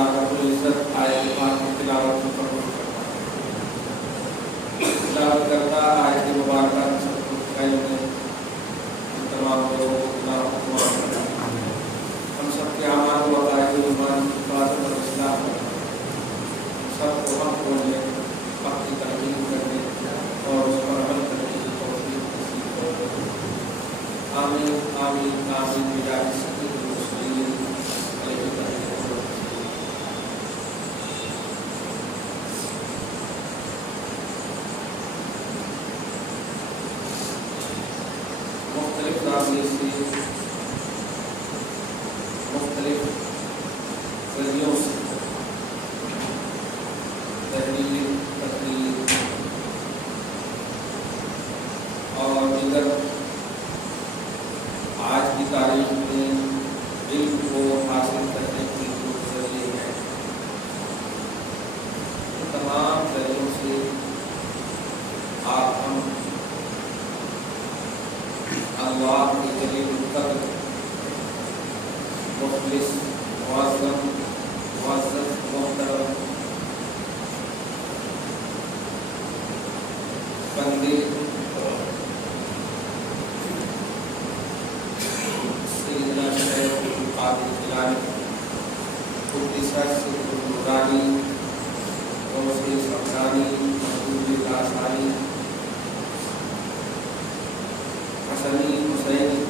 اللہ رب العزت آیت پاک کی تلاوت کو قبول کرتا ہے۔ تلاوت کرتا آیت مبارکہ کی سب کو خیر میں تمام لوگوں کو تلاوت کو معاف کرتا ہے۔ ہم سب کے اعمال و عقائد و ایمان کی حفاظت اور اصلاح کرتا ہے۔ سب کو حق بولنے، حق کی تعلیم کرنے اور اس پر عمل کرنے کی توفیق نصیب فرمائے۔ آمین آمین آمین بجاہ سید المرسلین علیہ الصلوۃ والسلام۔ مختلف راوی سے مختلف ذریعوں سے تحریر، تقریر اور دیگر آج کی تاریخ میں علم کو حاصل کرنے کی جو ذریعے ہیں، ان تمام ذریعوں سے آپ ہم اللہ کے جلیل القدر مخلص معظم معزز محترم بندے سیدنا شیخ عبدالقادر جیلانی قدس سرہ النورانی غوث سمدانی محبوب کاشانی حسنی حسینی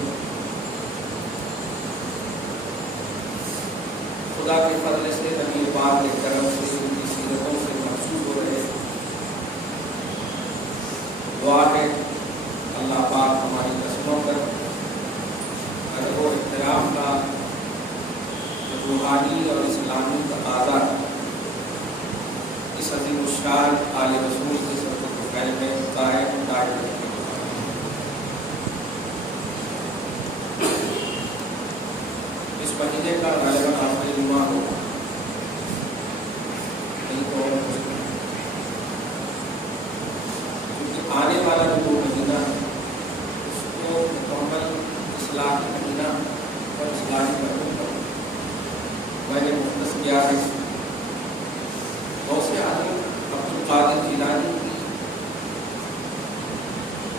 خدا کے فضل سے نبی پاک کے کرم سے ان کی سیرتوں سے محسوس ہو رہے ہیں۔ دعا ہے اللہ پاک ہماری قسموں پر ادب و احترام کا روحانی اور اسلامی تقاضا اس عظیم الشان آل رسول کی سنت و فعل میں قائم دائم رکھے۔ اس مہینے کا غالباً آخری جمعہ ہو نہیں تو کیونکہ آنے والا جو مہینہ ہے اس کو مکمل اصلاحی مہینہ اور اصلاحی مرحوم پر میں نے مختص کیا ہے۔ غوث اعظم عبدالقادر جیلانی کی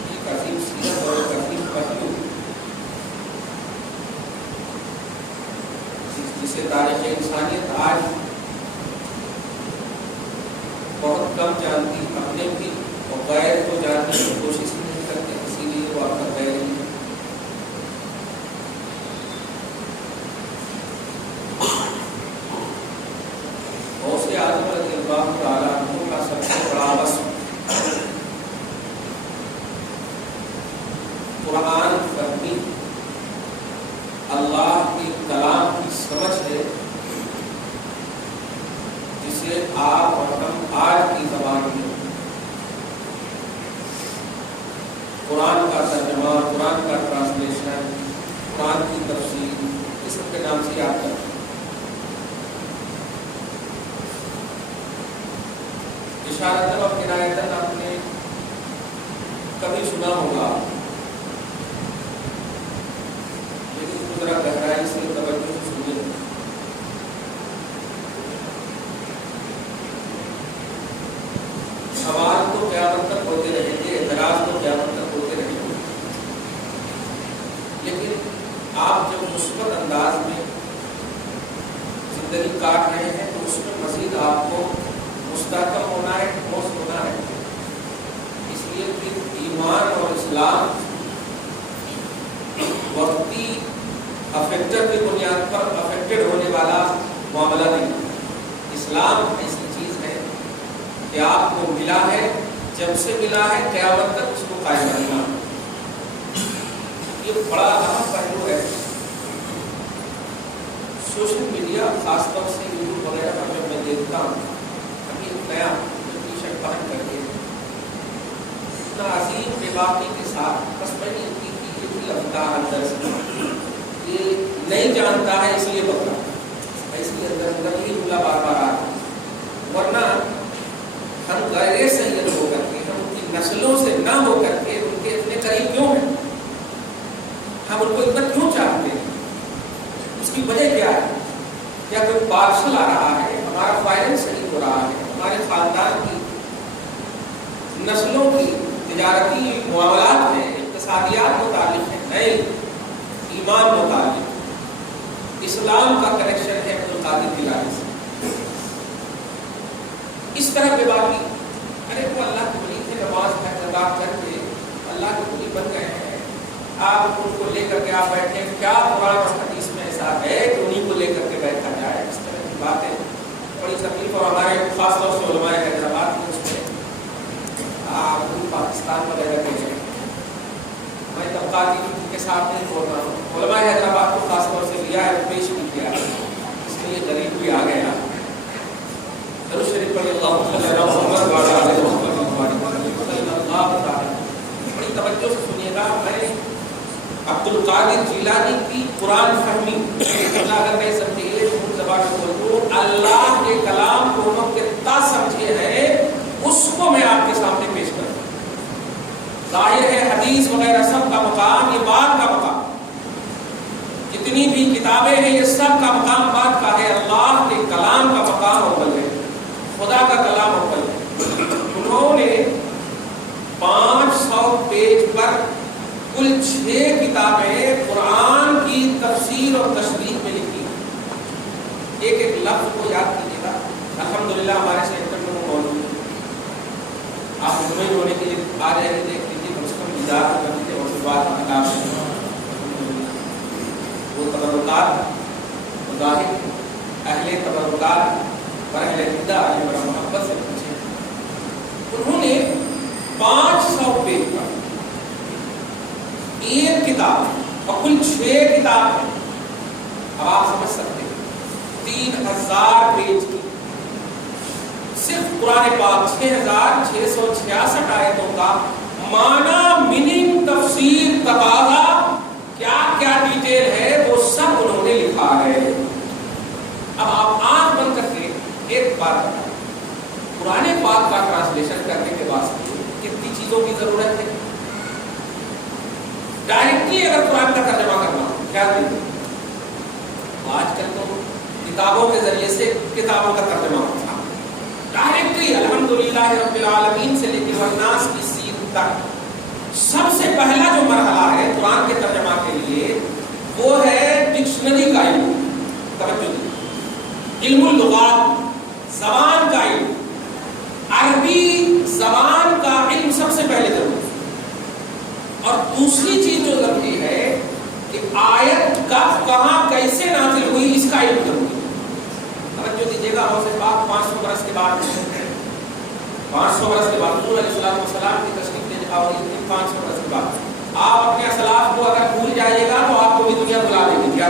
ایک عظیم سیرت اور ایک عظیم پہلو جسے تاریخ انسانیت آج بہت کم جانتی، اپنے بھی اور غیر کو جاننے کی کوشش نہیں کرتے، اسی لیے وہ آپ کا غیر ہی ہے۔ غوث اعظم رضی اللہ تعالیٰ عنہ کا سب سے بڑا وصف قرآن فہمی، اللہ کے کلام کی سمجھ ہے، جسے آپ اور ہم آج کی زبان میں قرآن کا ترجمہ، قرآن کا ٹرانسلیشن، قرآن کی تفسیر، اس سب کے نام سے یاد کرتے ہیں۔ اشارتاً اور کنایتاً آپ نے کبھی سنا ہوگا، لیکن اس کو ذرا گہرائی سے توجہ سے سنیے۔ سوال تو قیامت تک ہوتے رہیں گے، اعتراض تو قیامت تک ہوتے رہیں گے، لیکن آپ جب مثبت انداز میں زندگی کاٹ رہے ہیں تو اس میں مزید آپ کو مستحکم ہونا ہے، ٹھوس ہونا ہے۔ اس لیے پھر ایمان اور اسلام وقتی افیکٹر کی بنیاد پر افیکٹڈ ہونے والا معاملہ نہیں۔ اسلام ایسی چیز ہے کہ آپ کو ملا ہے، جب سے ملا ہے قیامت تک اس کو قائم رکھنا۔ یہ بڑا اہم پہلو ہے۔ سوشل میڈیا خاص طور سے یوٹیوب وغیرہ پر جب میں دیکھتا ہوں، ابھی ایک نیا ٹی شرٹ پہن کر کے اتنا عظیم بے باکی کے ساتھ، بس میں نے ان کی یہ بھی افطار اندر سے یہ نہیں جانتا ہے اس لیے بتا، اس لیے اندر یہ جملہ بار بار آ رہا ہے، ورنہ ہم غیر سید ہو کر کے، ہم ان کی نسلوں سے نہ ہو کر کے ان کے اتنے قریب کیوں ہیں؟ ہم ان کو اتنا کیوں چاہتے ہیں؟ اس کی وجہ کیا ہے؟ کیا کوئی پارسل آ رہا ہے ہمارا فائنینس صحیح ہو رہا ہے، ہمارے خاندان کی نسلوں کی تجارتی معاملات ہیں، اقتصادیات متعلق ہیں، نئے ایمان متعلق اسلام کا کنیکشن ہے عبدالقادر جیلانی سے. اس طرح بے باقی ارے وہ اللہ کے ولی تھے، نماز ہے ادا کر کے اللہ کے ولی بن گئے ہیں. آپ ان کو لے کر کے آپ بیٹھے، کیا قرآن اور حدیث میں ایسا ہے کہ انہیں کو لے کر کے بیٹھا جائے؟ اس طرح کی باتیں بڑی تکلیف. اور ہمارے خاص طور سے علماء حیدرآباد میں اس میں پاکستان وغیرہ کے ہیں، میں طبقاتی کے ساتھ نہیں بول رہا ہوں، علماء حیدرآباد کو خاص طور سے لیا ہے، پیش بھی کیا، اس لیے غریب بھی آ گیا. درود شریف پڑھی اللہ بڑی توجہ سے سنیے گا. میں عبدالقادر جیلانی کی قرآن فہمی اگر میں سمجھیے زبان میں بولوں، اللہ کے کلام کو انہوں کتنا سمجھے ہیں اس کو میں آپ کے سامنے پیش کروں. ظاہر ہے حدیث وغیرہ سب کا مقام یہ بعد کا مقام، جتنی بھی کتابیں ہیں یہ سب کا مقام بعد کا ہے. اللہ کے کلام کا مقام اول ہے، خدا کا کلام اول ہے. انہوں نے 500 پیج پر کل 6 کتابیں قرآن کی تفسیر اور تشریح میں لکھی. ایک ایک لفظ کو یاد کیجیے گا. الحمدللہ ہمارے سینٹر میں وہ موجود ہے، آپ مطمئن ہونے کے لیے آ جائیں گے، دیکھ لیجیے کم سے کم ایجاد کرنے کے موضوعات کی کتاب ہے. وہ تبرکات مظاہر اہل تبرکات اور اہل بدع علی بڑا محبت سے پوچھے. انہوں نے 500 پیج پر ایک کتاب اور کل 6 کتاب ہے. اب آپ سمجھ سکتے ہیں 3000 پیج کی صرف قرآن پاک 6666 آیتوں کا معنی، میننگ، تفسیر، تقاضا، کیا کیا ڈیٹیل ہے وہ سب انہوں نے لکھا ہے. اب آپ آنکھ بند کر کے ایک بات بتائیں، قرآن پاک کا ٹرانسلیشن کرنے کے واسطے کتنی چیزوں کی ضرورت ہے؟ ڈائریکٹلی اگر قرآن کا ترجمہ کرنا کیا چیز؟ آج کل تو کتابوں کے ذریعے سے کتابوں کا ترجمہ ہوتا ہے ڈائریکٹلی. الحمدللہ رب العالمین سے لے کے والناس کی سیر تک سب سے پہلا جو مرحلہ ہے قرآن کے ترجمہ کے لیے وہ ہے ڈکشنری کا علم. توجہ دیں، علم اللغات، زبان کا علم، عربی زبان کا علم سب سے پہلے ضروری. اور دوسری چیز جو ضروری ہے کہ آیت کب کہاں کیسے نازل ہوئی اس کا علم ضروری ہے. توجہ دیجیے گا، غوث پاک 500 برس کے بعد 500 برس کے بعد حضور علیہ السلام کی تشریف لے آوری 500 برس کے بعد آپ اپنے اسلاف کو اگر بھول جائیے گا تو آپ کو بھی دنیا بلا دے گی.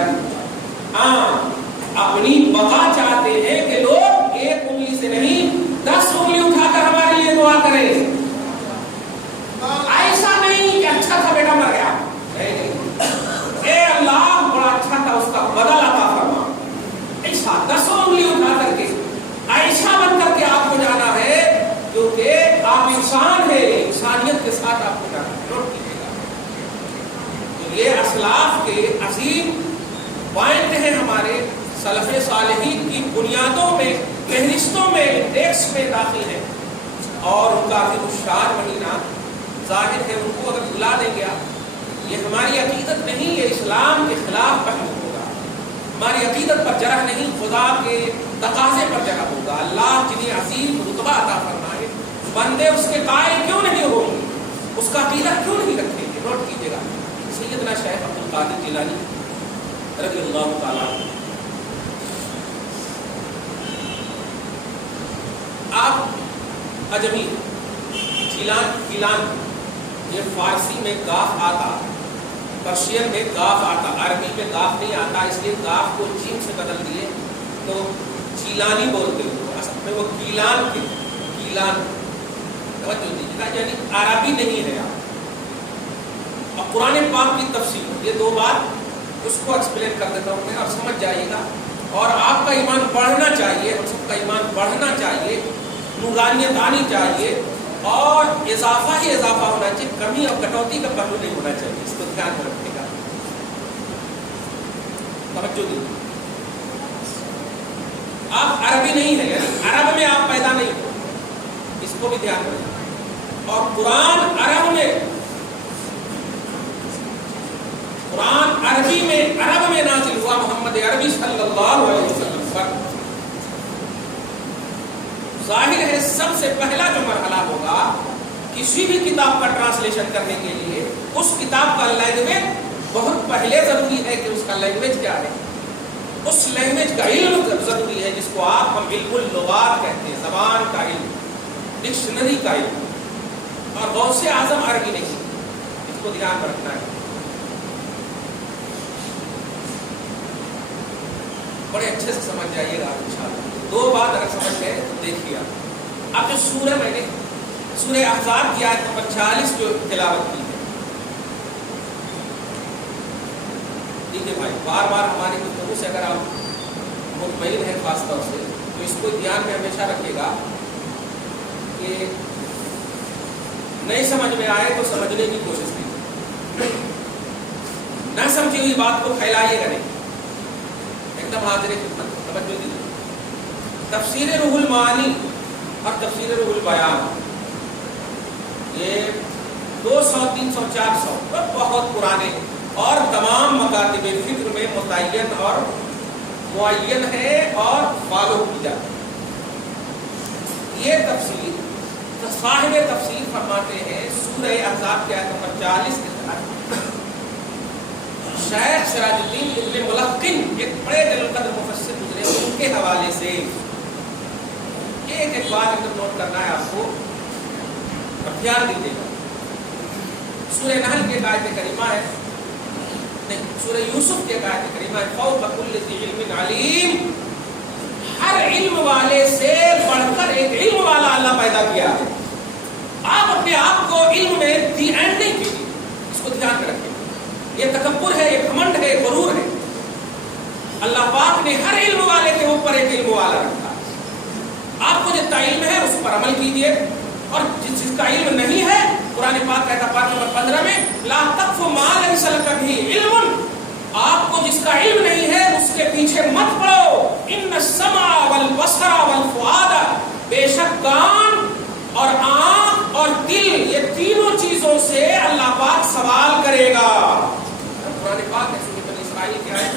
ہاں، اپنی بقا چاہتے ہیں کہ لوگ ایک انگلی سے نہیں 10 انگلی اٹھا کر ہمارے لیے دعا کریں. ایسا نہیں کہ اچھا تھا بیٹا مر گیا، نہیں، اے اللہ بڑا اچھا تھا اس کا بدل عطا فرما. ایسا 10 انگلی اٹھا کر کے ایسا بن کر کے آپ کو جانا ہے کیونکہ آپ انسان ہیں، انسانیت کے ساتھ آپ کو جانا ہے. نوٹ کیجیے گا، تو یہ اسلاف کے عظیم پوائنٹ ہیں، ہمارے سلف صالحین کی بنیادوں میں، فہرستوں میں، انڈیکس میں داخل ہیں. اور ان کا عظیم الشان مہینہ ظاہر ہے، ان کو اگر بلا دیں گے یہ ہماری عقیدت نہیں، یہ اسلام کے خلاف پہلو ہوگا. ہماری عقیدت پر جرح نہیں، خدا کے تقاضے پر جرح ہوگا. اللہ جنہیں عظیم رتبہ عطا فرمائے، بندے اس کے قائل کیوں نہیں ہوں گے، اس کا عقیدہ کیوں نہیں رکھیں گے؟ نوٹ کیجیے گا، سیدنا شیخ عبدالقادر جیلانی رضی اللہ تعالیٰ. آپ اجمی کیلان، یہ فارسی میں گاف آتا، پرشین میں گاف آتا، عربی میں گاف نہیں آتا، اس لیے گاف کو جیم سے بدل دیے تو چیلانی بولتے ہیں. اصل میں وہ کیلان توجہ دیجیے گا، یعنی عربی نہیں ہے. آپ اور قرآن پاک کی تفسیر، یہ 2 بات اس کو ایکسپلین کر دیتا ہوں میں اور سمجھ جائیے گا. اور آپ کا ایمان بڑھنا چاہیے، ہم سب کا ایمان بڑھنا چاہیے، نورانیت آنی چاہیے اور اضافہ ہی اضافہ ہونا چاہیے، کمی اور کٹوتی کا پہلو نہیں ہونا چاہیے. اس کو دھیان میں رکھنے کا. توجہ دیجیے، آپ عربی نہیں ہے کو بھی دھیان رکھنا. اور قرآن عربی میں عرب میں نازل ہوا محمد عربی صلی اللہ علیہ وسلم پر. ظاہر ہے سب سے پہلا جو مرحلہ ہوگا کسی بھی کتاب کا ٹرانسلیشن کرنے کے لیے اس کتاب کا لینگویج بہت پہلے ضروری ہے کہ اس کا لینگویج کیا ہے. اس لینگویج کا علم ضروری ہے جس کو ہم علم اللغات کہتے ہیں, زبان کا علم, ڈکشنری کا علم. اور غوث اعظم عربی نہیں, اس کو دھیان رکھنا ہے. بڑے اچھے سے سمجھ جائیے گا انشاءاللہ. دو بات اگر سمجھ گئے تو دیکھیے. اب جو سورہ میں نے سورہ احزاب کی آیت نمبر 40 جو تلاوت کی ہے, دیکھیے بھائی بار بار ہماری گفتگو سے اگر آپ مطمئن ہیں خاص طور سے تو اس کو دھیان میں ہمیشہ رکھیے گا کہ نہیں سمجھ میں آئے تو سمجھنے کی کوشش کیجیے, نہ سمجھی ہوئی بات کو پھیلائیے گا نہیں. ایک دم حاضر خدمت توجہ دیجیے. تفسیر روح المعانی اور تفسیر روح البیان یہ 200 300 400 بہت پرانے اور تمام مکاتب فکر میں متعین اور معین ہے اور فالو کی جاتی ہے. یہ تفسیر صاحب تفسیر فرماتے ہیں سورہ احزاب کی آیت نمبر 40 کے تحت شیخ سراج الدین ابن ملقن ایک بڑے جلیل القدر مفسر گزرے, ان کے حوالے سے ایک بات اگر نوٹ کرنا ہے آپ کو اور دھیان دیجیے گا. سورہ نحل کی آیت کریمہ ہے, نہیں سورہ یوسف کی آیت کریمہ ہے, فوق کل ذی علم علیم. ہر علم والے سے بڑھ کر ایک علم والا اللہ پیدا کیا ہے. آپ اپنے آپ کو علم میں دی اینڈ نہیں کیجیے, اس کو دھیان میں رکھیں. یہ تکبر ہے, یہ گھمنڈ ہے, یہ غرور ہے. اللہ پاک نے ہر علم والے کے اوپر ایک علم والا رکھا. آپ کو جتنا علم ہے اس پر عمل کیجیے, اور جس کا علم نہیں ہے قرآن پاک کہتا ہے پارہ نمبر 15 میں لا تقف ما لیس لک بہ علم. آپ کو جس کا علم نہیں ہے اس کے پیچھے مت پڑو. ان السمع والبصر والفؤاد, بے شک کان اور آنکھ اور دل یہ تینوں چیزوں سے اللہ پاک سوال کرے گا. قرآن پاک ہے سورۃ بنی اسرائیل کی آیت.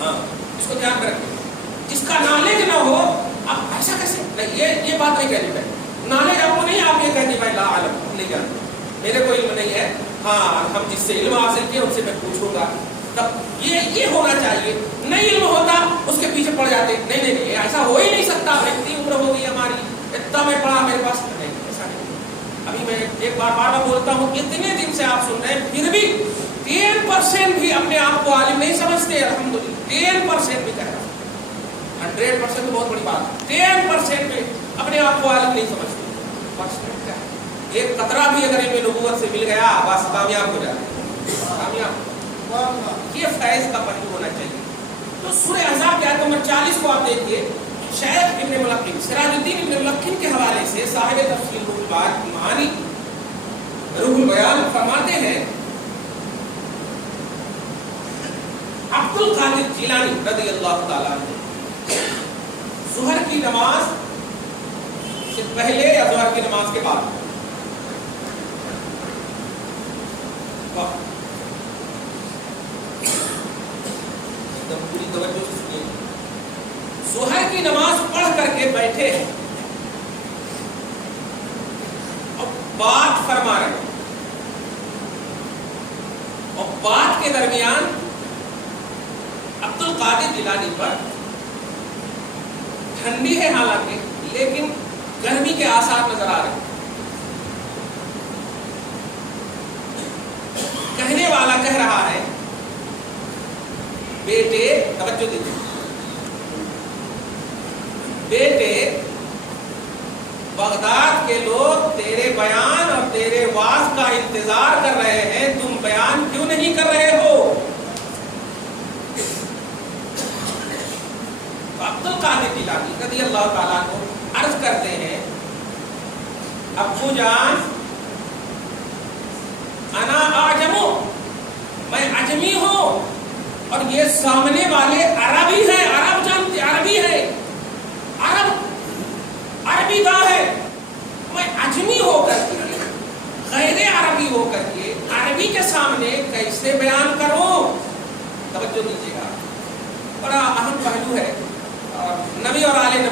ہاں اس کو دھیان میں رکھیں. جس کا نالج نہ ہو, اب ایسا کیسے نہیں, یہ بات نہیں کہنی بھائی. نالج آپ کو نہیں, آپ یہ کہنی بھائی لا علم, نہیں جانتے, میرے کو علم نہیں ہے. ہاں ہم جس سے علم حاصل کیا ان سے میں پوچھوں گا. تب یہ ہونا چاہیے. نہیں علم ہوتا اس کے پیچھے پڑ جاتے, نہیں ایسا ہو ہی نہیں سکتا, اتنی عمر ہو گئی ہماری, اتنا میں پڑھا میرے پاس نہیں, ایسا نہیں. ابھی میں ایک بار بولتا ہوں, اتنے دن سے آپ سن رہے ہیں پھر بھی 10% بھی اپنے آپ کو عالم نہیں سمجھتے. الحمدللہ 10% بھی کہہ رہا ہوں, 100% تو بہت بڑی بات ہے. 10% بھی اپنے آپ کو عالم نہیں سمجھتے. ایک قطرہ بھی اگر علم نبوت سے مل گیا بس کامیاب ہو جائے, کامیاب. یہ فیض کا پہلو ہونا چاہیے. تو سورہ احزاب کی آیت نمبر 40 کو آپ دیکھیے. شیخ ابن ملقن سراج الدین ابن ملقن کے حوالے سے صاحب تفسیر روح المعانی روح البیان فرماتے ہیں عبد القادر جیلانی رضی اللہ تعالیٰ عنہ ظہر کی نماز سے پہلے یا ظہر کی نماز کے بعد پوری توجہ سے سنیے, ظہر کی نماز پڑھ کر کے بیٹھے ہیں اور بات فرما رہے ہیں, اور بات کے درمیان عبد القادر جیلانی پر ٹھنڈی ہے حالانکہ, لیکن گرمی کے آثار نظر آ رہے ہیں. کہنے والا کہہ رہا ہے بیٹے, توجہ دیجیے, بیٹے بغداد کے لوگ تیرے بیان اور تیرے واعظ کا انتظار کر رہے ہیں, تم بیان کیوں نہیں کر رہے ہو؟ تو عبد القادر جیلانی رضی اللہ تعالیٰ کو عرض کرتے ہیں, ابو جان انا اعجمو, میں عجمی ہوں, اور یہ سامنے والے عربی ہیں, عرب جانتے, عربی ہے, عربی داں ہے,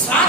7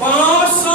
500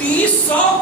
300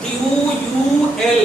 QUL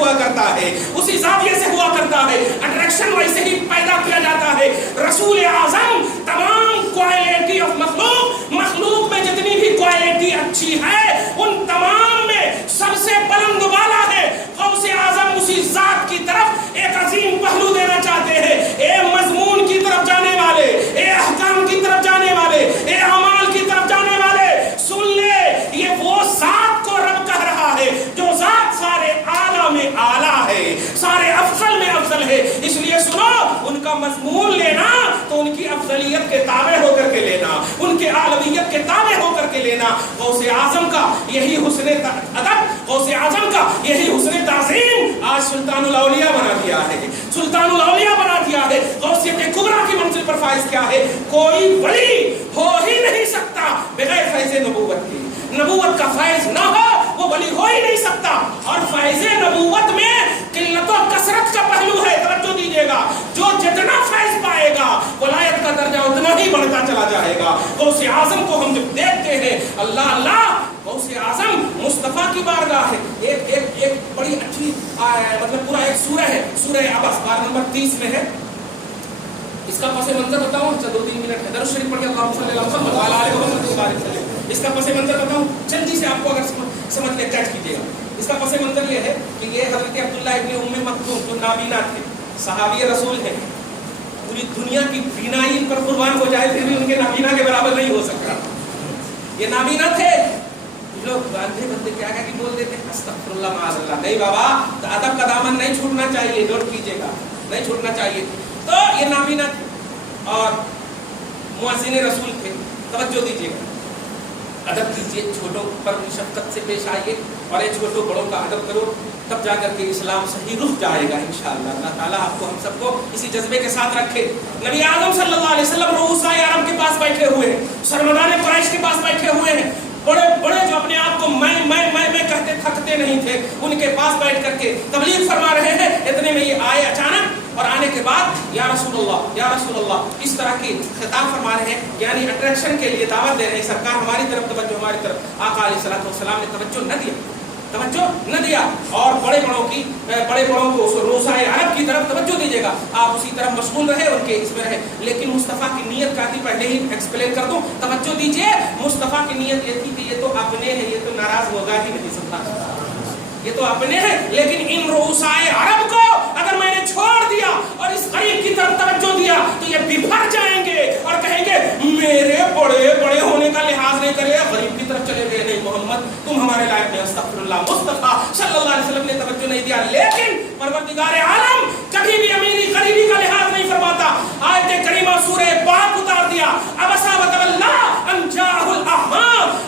ہوا کرتا ہے, اسی زاویے سے ہوا کرتا ہے, اٹریکشن ویسے ہی پیدا کیا جاتا ہے. رسول اعظم تمام کوالٹی آف مخلوق میں جتنی بھی کوالٹی اچھی ہے ان تمام میں سب سے بلند والا ہے. غوث اعظم اسی ذات کی طرف ایک عظیم پہلو دینا چاہتے ہیں. اے مضمون کی طرف جانے والے, اے احکام کی طرف جانے والے, اے اعمال کی طرف جانے والے, سن لے, یہ وہ ذات کو رب کہہ رہا ہے جو ذات سارے اعلیٰ میں اعلیٰ ہے, سارے افضل میں افضل ہے. اس لیے سنو, ان کا مضمون لینا تو ان کی افضلیت کے تابع ہو کر کے لینا, ان کے اعلیت کے تابع ہو کر کے لینا. غوث اعظم کا یہی حسن ادب, غوث اعظم کا یہی حسن تعظیم آج سلطان الاولیاء بنا دیا ہے, سلطان الاولیاء بنا دیا ہے. غوثیت کبریٰ کی منزل پر فائز کیا ہے؟ کوئی ولی ہو ہی نہیں سکتا بغیر فیض نبوت کی. نبوت کا فیض نہ ہو وہ ولی ہو ہی نہیں سکتا. اور فیض نبوت میں قلت و کثرت کا پہلو ہے, توجہ دیجیے گا. جو جتنا فیض پائے گا ولایت کا درجہ اتنا ہی بڑھتا چلا جائے گا. غوث اعظم کو ہم جب دیکھتے ہیں, اللہ اللہ, غوث اعظم مصطفیٰ کی بارگاہ ہے. ایک بڑی اچھی مطلب پورا ایک سورہ ہے, سورہ عبس بار نمبر 30 میں ہے. اس کا پس منظر بتاؤں, 2-3 منٹ ہے, درود شریف پڑھ کے اللہم صلی اللہ علیہ وسلم. اس کا پس منظر بتاؤں جلدی سے, آپ کو اگر سمجھ لے کیچ کیجیے گا. اس کا پس منظر یہ ہے کہ یہ حضرت عبداللہ ابن ام مکتوم جو نابینا تھے, صحابی رسول ہیں, پوری دنیا کی بینائی ان پر قربان ہو جائے پھر بھی ان کے نابینا کے برابر نہیں ہو سکتا. یہ نابینا تھے. لوگ اندھے بندے کیا کہ بول دیتے ہیں استغفر اللہ معاذ اللہ. نہیں بابا, ادب کا دامن نہیں چھوٹنا چاہیے, نوٹ کیجیے گا, نہیں چھوٹنا چاہیے. تو یہ نابینا تھے اور مؤذن رسول تھے. توجہ دیجیے گا, ادب کیجیے, چھوٹوں پر شفقت سے پیش آئیے اور یہ چھوٹوں بڑوں کا ادب کرو, تب جا کر کے اسلام صحیح رخ جائے گا انشاءاللہ. اللہ تعالیٰ آپ کو ہم سب کو اسی جذبے کے ساتھ رکھے. نبی اعظم صلی اللہ علیہ وسلم رؤسائے عرب کے پاس بیٹھے ہوئے ہیں, سرمدان قریش کے پاس بیٹھے ہوئے ہیں. بڑے بڑے جو اپنے آپ کو میں کہتے تھکتے نہیں تھے, ان کے پاس بیٹھ کر کے تبلیغ فرما رہے ہیں. اتنے میں یہ آئے اچانک, اور آنے کے بعد یا رسول اللہ, یا رسول اللہ, اس طرح کی خطاب فرما رہے ہیں, یعنی اٹریکشن کے لیے دعوت دے رہے ہیں. سرکار ہماری طرف توجہ, ہماری طرف. آقا علیہ الصلوۃ والسلام نے توجہ نہ دیا, اور بڑے بڑوں کو رؤسائے عرب کی طرف توجہ دیجیے گا. آپ اسی طرف مشغول رہے, ان کے اس میں رہے. لیکن مصطفیٰ کی نیت کا تھی, پہلے ہی ایکسپلین کر دوں, توجہ دیجیے. مصطفیٰ کی نیت یہ تھی کہ یہ تو اپنے ہیں, یہ تو ناراض ہوگا ہی نہیں, سبحان, یہ تو اپنے ہیں. لیکن ان رؤسائے عرب کو اگر میں نے چھوڑ دیا اور اس غریب کی طرف توجہ دیا تو یہ بفر جائیں گے اور کہیں گے میرے بڑے ہونے کا لحاظ نہیں کرے, غریب کی طرف چلے گئے. نہیں محمد, تم ہمارے لائق نہیں. استغفر اللہ. مصطفیٰ صلی اللہ علیہ وسلم نے توجہ نہیں دیا. لیکن پروردگار عالم کبھی بھی امیری غریبی کا لحاظ نہیں فرماتا. آیت کریمہ سورہ باق اتار دیا. عبسا وتولی ان جاءہ الاعمی.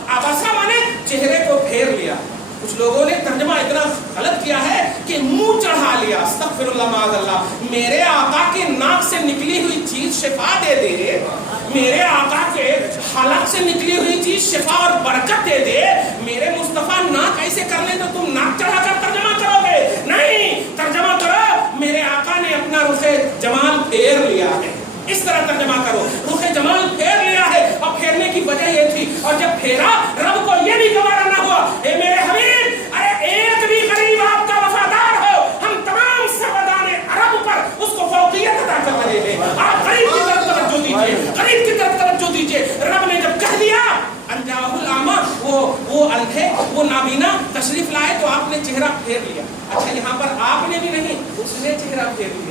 عبسا مانے چہرے کو پھیر لیا. کچھ لوگوں نے ترجمہ اتنا غلط کیا ہے کہ منہ چڑھا لیا. استغفر اللہ معاذ اللہ. میرے آقا کے ناک سے نکلی ہوئی چیز شفا دے دے, میرے آقا کے حلق سے نکلی ہوئی چیز شفا اور برکت دے دے. میرے مصطفیٰ ناک ایسے کر لیں تو تم ناک چڑھا کر ترجمہ کرو گے؟ نہیں, ترجمہ کرو میرے آقا نے اپنا رخ جمال پھیر لیا ہے. اس طرح ترجمہ کرو, رخ جمال پھیر لیا ہے. اور پھیرنے کی وجہ یہ تھی, اور جب پھیرا رب کو یہ بھی گوارا نہ ہوا, اے میرے حبیب, ارے ایک بھی غریب آپ کا وفادار ہو, ہم تمام سرمدان عرب پر اس کو فوقیت عطا کر رہے ہیں. آپ غریب کی طرف توجہ دیجیے, غریب کی طرف توجہ دیجیے. رب نے جب کہہ دیا انجاہ الاعمی, وہ اندھے, وہ نابینا تشریف لائے تو آپ نے چہرہ پھیر لیا. اچھا, یہاں پر آپ نے بھی نہیں, اس نے چہرہ پھیر لیا.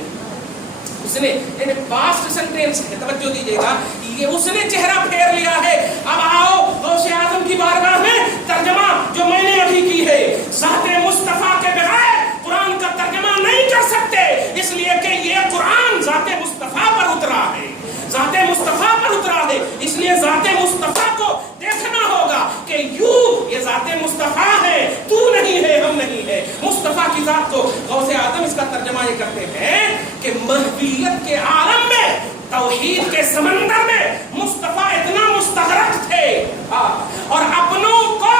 اس نے, یعنی پاسٹ سینٹینس ہے, توجہ دیجیے گا, یہ اس نے چہرہ پھیر لیا ہے. اب آؤ غوث اعظم کی بارگاہ میں ترجمہ جو میں نے ابھی کی ہے, ذات مصطفیٰ کے بغیر قرآن کا ترجمہ نہیں کر سکتے, اس لیے کہ یہ قرآن ذات مصطفیٰ پر اترا ہے, ذات مصطفیٰ پر اترا ہے. اس لیے ذات مصطفیٰ کو دیکھنا ہوگا کہ یہ ذات مصطفیٰ ہے, تو نہیں ہے, ہم نہیں ہے. مصطفیٰ کی ذات کو غوث اعظم اس کا ترجمہ یہ کرتے ہیں کہ محویت کے عالم میں, توحید کے سمندر میں مصطفیٰ اتنا مستغرق تھے اور اپنوں کو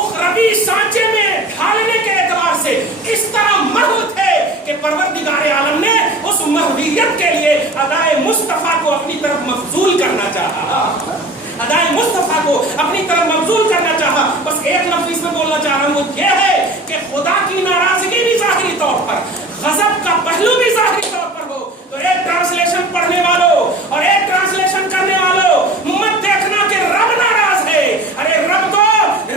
اخروی سانچے میں ڈھالنے کے اعتبار سے اس طرح محو تھے کہ پروردگار عالم نے اس محویت کے لیے ادائے مصطفیٰ کو اپنی طرف مفضول کرنا چاہا, ادائے مصطفیٰ کو اپنی طرف مبذول کرنا چاہا. بس ایک لفظ اس میں بولنا چاہ رہا ہوں، وہ یہ ہے کہ خدا کی ناراضگی بھی ظاہری طور پر، غضب کا پہلو بھی ظاہری طور پر ہو تو ایک ٹرانسلیشن پڑھنے والوں اور ایک ٹرانسلیشن کرنے والوں مت دیکھنا کہ رب ناراض ہے. ارے رب تو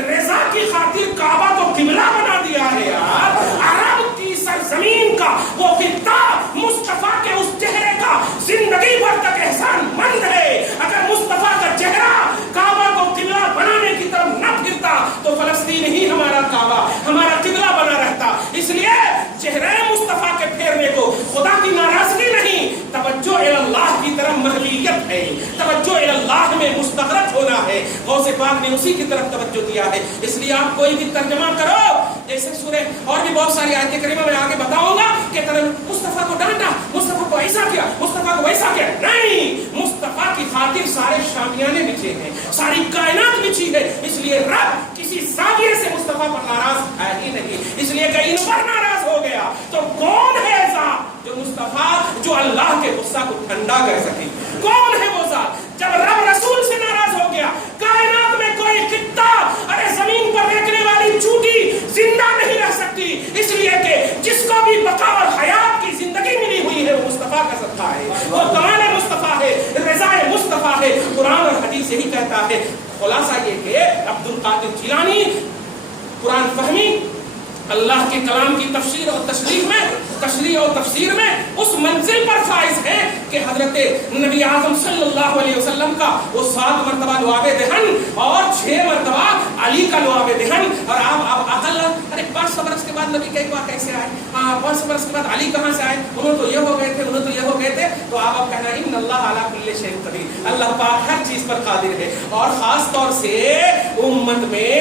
رضا کی خاطر کعبہ کو قبلہ بنا دیا ہے یار. عرب کی سرزمین کا وہ خطہ مصطفیٰ کے اس چہرے کا زندگی بھر تک احسان مند ہے. اگر مصطفیٰ کا چہرہ کعبہ کو قبلہ بنانے کی طرف نہ پھرتا تو فلسطین ہی ہمارا کعبہ، ہمارا قبلہ بنا رہتا. اس لیے چہرے مصطفیٰ کے پھیرنے کو خدا کی ناراضگی نہیں، توجہ اللہ کی طرف محلیت ہے، توجہ اللہ میں مستغرق ہونا ہے. غوث پاک نے اسی کی طرف توجہ دیا ہے. اس لیے آپ کوئی بھی ترجمہ کرو، جیسے سورہ اور بھی بہت ساری آیت کریمہ میں آگے بتاؤں گا کہ مصطفیٰ کو ڈانٹا، مصطفیٰ کو ایسا کیا، مصطفیٰ کو ویسا کیا. نہیں، مصطفیٰ کی خاطر سارے شامیانے بچے ہیں، ساری کائنات بچی ہے. اس لیے رب کسی زاویے سے مصطفیٰ پر ناراض ہے ہی نہیں. اس لیے کہ ان پر ناراض ہو گیا تو کون ہے ذات جو مصطفیٰ، جو اللہ کے غصہ کو ٹھنڈا کر سکے؟ کون ہے وہ ذات؟ جب رب رسول سے ناراض ہو گیا، کائنات میں کوئی خطہ، ارے زمین پر دیکھنے والی چوٹی زندہ نہیں رہ سکتی. اس لیے کہ جس کو بھی بقا اور حیات کی زندگی ملی ہوئی ہے وہ مصطفیٰ کا صدقہ ہے، وہ کمال مصطفیٰ ہے، رضا مصطفیٰ ہے. قرآن اور حدیث یہی کہتا ہے. خلاصہ یہ کہ عبد القادر جیلانی قرآن فہمی، اللہ کے کلام کی تفسیر اور تشریح اور تفسیر میں اس منزل پر فائز ہے کہ حضرت نبی اعظم صلی اللہ علیہ وسلم کا وہ 7 مرتبہ لعاب دہن اور 6 مرتبہ علی کا لعاب دہن. اور آپ عقل، ارے 500 برس کے بعد نبی کیسے آئے؟ 500 برس کے بعد علی کہاں سے آئے؟ انہوں تو یہ ہو گئے تھے، انہوں تو یہ ہو گئے تھے. تو آپ اب کہنا ان اللہ علی کل شیء قدیر، اللہ پاک ہر چیز پر قادر ہے. اور خاص طور سے امت میں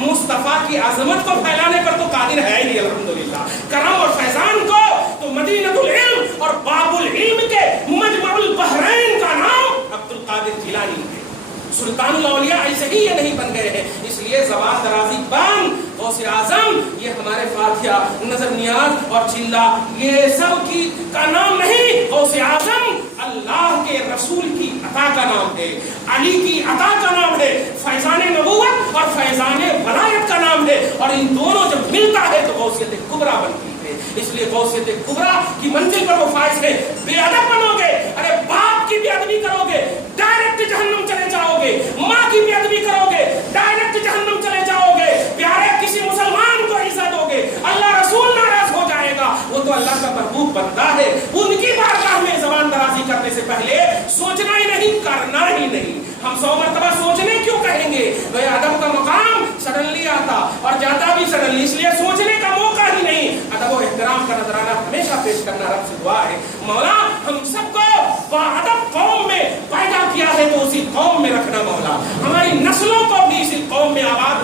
مصطفیٰ کی عظمت کو پھیلانے پر تو قادر ہے ہی نہیں الحمدللہ. کرم اور فیضان کو تو مدینۃ العلم اور باب العلم کے مجمع البحرین کا نام عبد القادر جیلانی ہے. سلطان الاولیاء ایسے ہی یہ نہیں بن گئے ہیں. اس لیے زبان درازی بان غوث اعظم یہ ہمارے فاتحہ، نظر نیاز اور چلہ یہ سب کی کا نام نہیں. غوث اعظم اللہ کے رسول کی عطا کا نام ہے، علی کی عطا کا نام ہے، فیضان نبوت اور فیضان ولایت کا نام ہے. اور ان دونوں جب ملتا ہے تو غوثیت کبریٰ بنتی ہے. اس لیے غوثیت کبریٰ کی منزل پر وہ فائز ہے. بے ادب بنو گے، ارے باپ کی بے ادبی کرو گے ڈائریکٹ جہنم چلے جاؤ گے. ماں کی بے ادبی کرو گے ڈائریکٹ جہنم چلے جاؤ گے. پیارے کسی مسلمان کو عزت دو گے، اللہ رسول ناراض ہو جائے گا. وہ تو اللہ کا محبوب بندہ ہے. ان کی بارگاہ میں زبان درازی کرنے سے پہلے سوچنا ہی نہیں، کرنا ہی نہیں. ہم 100 مرتبہ سوچنے کیوں کہیں گے؟ وہ ادب کا مقام سڈنلی آتا اور جاتا بھی سڈنلی. اس لیے سوچنے کا موقع ہی نہیں. ادب و احترام کا نذرانہ ہمیشہ پیش کرنا رب سے دعا ہے. مولا ہم سب کو باادب قوم میں پیدا کیا ہے تو اسی قوم میں رکھنا. مولا ہماری نسلوں کو بھی اسی قوم میں آباد